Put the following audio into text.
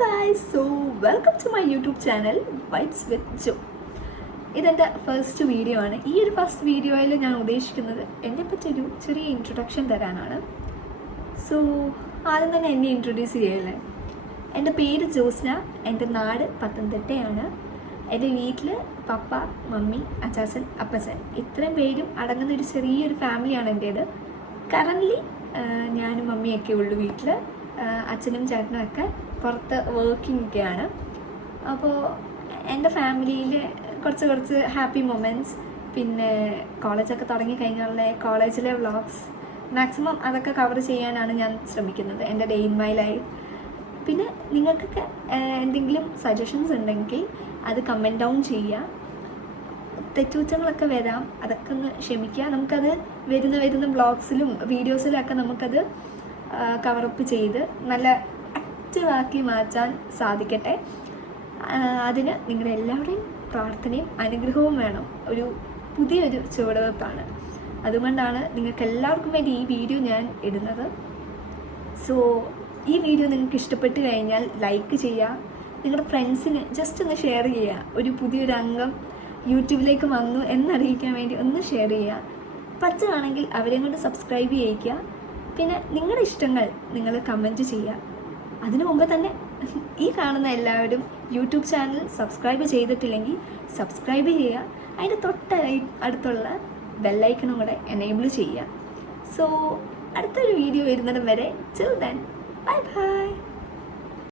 guys, so welcome to my YouTube channel Vibes with Jo. ഇതെൻ്റെ first video ആണ്. ഈ ഒരു ഫസ്റ്റ് വീഡിയോയിൽ ഞാൻ ഉദ്ദേശിക്കുന്നത് എന്നെ പറ്റിയൊരു ചെറിയ ഇൻട്രൊഡക്ഷൻ തരാനാണ്. സോ ആദ്യം തന്നെ എന്നെ ഇൻട്രൊഡ്യൂസ് ചെയ്യല്ലേ. എൻ്റെ പേര് ജോസ്ന, എൻ്റെ നാട് പത്തനംതിട്ടയാണ്. എൻ്റെ വീട്ടിൽ പപ്പ, മമ്മി, അച്ചാച്ചൻ, അപ്പച്ചൻ ഇത്രയും പേരും അടങ്ങുന്ന ഒരു ചെറിയൊരു ഫാമിലിയാണ് എൻ്റേത്. കറൻ്റ്ലി ഞാനും മമ്മിയൊക്കെ ഉള്ളു വീട്ടിൽ. അച്ഛനും ചേട്ടനും ഒക്കെ പുറത്ത് വർക്കിംഗ് ഒക്കെയാണ്. അപ്പോൾ എൻ്റെ ഫാമിലിയിൽ കുറച്ച് ഹാപ്പി മൊമെൻറ്റ്സ്, പിന്നെ കോളേജൊക്കെ തുടങ്ങിക്കഴിഞ്ഞാലുള്ള കോളേജിലെ വ്ളോഗ്സ് മാക്സിമം അതൊക്കെ കവർ ചെയ്യാനാണ് ഞാൻ ശ്രമിക്കുന്നത്, എൻ്റെ ഡേ ഇൻ മൈ ലൈഫ്. പിന്നെ നിങ്ങൾക്കൊക്കെ എന്തെങ്കിലും സജഷൻസ് ഉണ്ടെങ്കിൽ അത് കമൻറ്റ് ഡൗൺ ചെയ്യുക. തെറ്റുകുറ്റങ്ങളൊക്കെ വരാം, അതൊക്കെ ഒന്ന് ക്ഷമിക്കുക. നമുക്കത് വരുന്ന വ്ളോഗ്സിലും വീഡിയോസിലും ഒക്കെ നമുക്കത് കവറപ്പ് ചെയ്ത് നല്ല ആക്റ്റീവാക്കി മാറ്റാൻ സാധിക്കട്ടെ. അതിന് നിങ്ങളുടെ എല്ലാവരുടെയും പ്രാർത്ഥനയും അനുഗ്രഹവും വേണം. ഒരു പുതിയൊരു ചുവടുവെപ്പാണ്. അതുകൊണ്ടാണ് നിങ്ങൾക്ക് എല്ലാവർക്കും വേണ്ടി ഈ വീഡിയോ ഞാൻ ഇടുന്നത്. സോ ഈ വീഡിയോ നിങ്ങൾക്ക് ഇഷ്ടപ്പെട്ട് കഴിഞ്ഞാൽ ലൈക്ക് ചെയ്യുക, നിങ്ങളുടെ ഫ്രണ്ട്സിന് ജസ്റ്റ് ഒന്ന് ഷെയർ ചെയ്യുക. ഒരു പുതിയൊരു അംഗം യൂട്യൂബിലേക്ക് വന്നു എന്നറിയിക്കാൻ വേണ്ടി ഒന്ന് ഷെയർ ചെയ്യുക. പറ്റുകയാണെങ്കിൽ അവരെയും കൊണ്ട് സബ്സ്ക്രൈബ് ചെയ്യിക്കുക. പിന്നെ നിങ്ങളുടെ ഇഷ്ടങ്ങൾ നിങ്ങൾ കമൻറ്റ് ചെയ്യുക. അതിനു മുമ്പ് തന്നെ ഈ കാണുന്ന എല്ലാവരും യൂട്യൂബ് ചാനൽ സബ്സ്ക്രൈബ് ചെയ്തിട്ടില്ലെങ്കിൽ സബ്സ്ക്രൈബ് ചെയ്യുക. അതിൻ്റെ അടുത്തുള്ള ബെല്ലൈക്കണും കൂടെ എനേബിൾ ചെയ്യുക. സോ അടുത്തൊരു വീഡിയോ വരുന്നത് വരെ till then, bye bye.